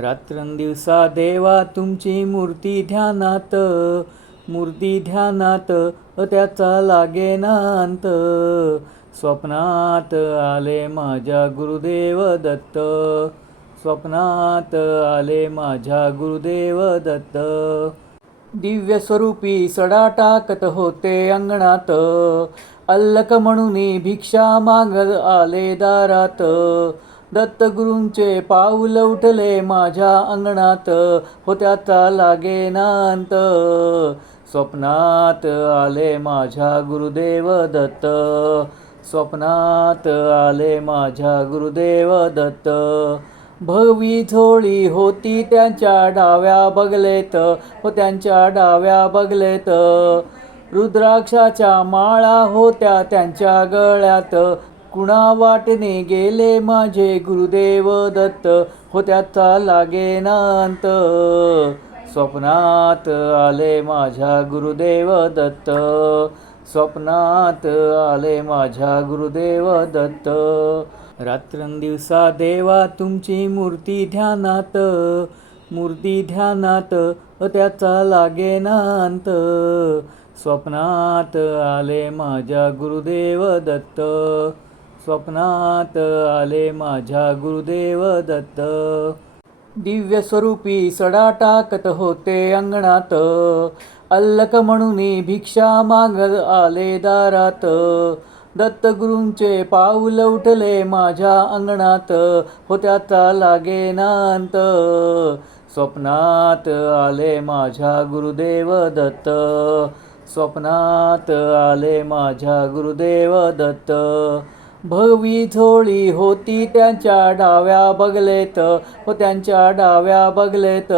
रात्रंदिवसा देवा तुमची मूर्ती ध्यानात मूर्ती ध्यानात त्याचा लागे नांत स्वप्नात आले माझ्या गुरुदेव दत्त स्वप्नात आले माझ्या गुरुदेव दत्त दिव्य स्वरूपी सडा टाकत होते अंगणात अल्लक म्हणून भिक्षा माग आले दारात दत्तगुरूंचे पाऊल उठले माझ्या अंगणात होत्याचा लागे नांत स्वप्नात आले माझ्या गुरुदेव दत्त स्वप्नात आले माझ्या गुरुदेव दत्त भवी झोळी होती त्यांच्या डाव्या बगलेत हो त्यांच्या डाव्या बगलेत रुद्राक्षाच्या माळा होत्या त्यांच्या गळ्यात कुणा वाटेने गेले माझे गुरुदेव दत्त हो त्याचा लागेनांत स्वप्नात आले माझ्या गुरुदेव दत्त स्वप्नात आले माझ्या गुरुदेव दत्त रात्रंदिवसा देवा तुमची मूर्ती ध्यानात मूर्ती ध्यानात त्याचा लागेनांत स्वप्नात आले माझ्या गुरुदेव दत्त स्वप्नात आले माझ्या गुरुदेव दत्त दिव्य स्वरूपी सडा टाकत होते अंगणात अल्लक म्हणून भिक्षा मागत आले दारात दत्त गुरूंचे पाऊल उठले माझ्या अंगणात होत्याचा लागे नांत स्वप्नात आले माझ्या गुरुदेव दत्त स्वप्नात आले माझ्या गुरुदेव दत्त भवी झोळी होती त्यांच्या डाव्या बगलेत हो त्यांच्या डाव्या बगलेत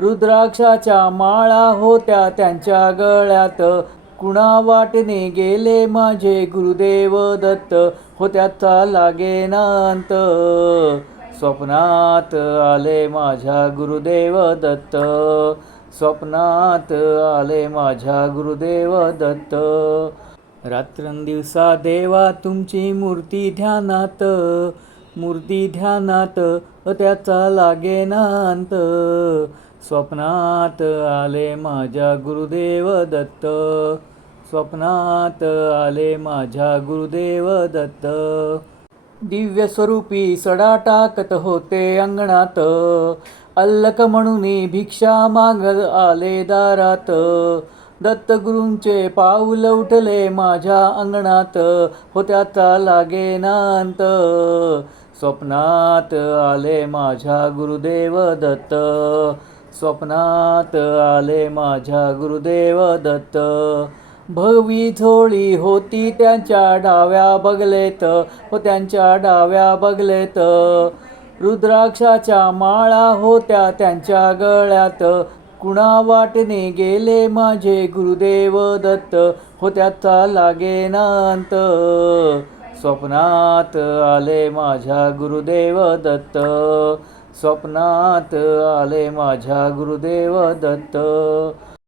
रुद्राक्षाच्या माळा होत्या त्यांच्या गळ्यात कुणा वाटने गेले माझे गुरुदेव दत्त हो त्याचा लागे स्वप्नात आले माझ्या गुरुदेव दत्त स्वप्नात आले माझ्या गुरुदेव दत्त रात्रंदिवसा देवा तुमची मूर्ती ध्यानात मूर्ती ध्यानात त्याचा लागे नांत स्वप्नात आले माझ्या गुरुदेव दत्त स्वप्नात आले माझ्या गुरुदेव दत्त दिव्य स्वरूपी सडा टाकत होते अंगणात अल्लक म्हणून भिक्षा मागल आले दारात दत्तगुरूंचे पाऊल उठले माझ्या अंगणात होत्याचा लागे नांत स्वप्नात आले माझ्या गुरुदेव दत्त स्वप्नात आले माझ्या गुरुदेव दत्त भवी झोळी होती त्यांच्या डाव्या बगलेत हो त्यांच्या डाव्या बगलेत रुद्राक्षाच्या माळा होत्या त्यांच्या गळ्यात कुणा वाटने गेले माझे गुरुदेव दत्त हो त्याचा लागे स्वप्नात आले माझ्या गुरुदेव दत्त स्वप्नात आले माझ्या गुरुदेव दत्त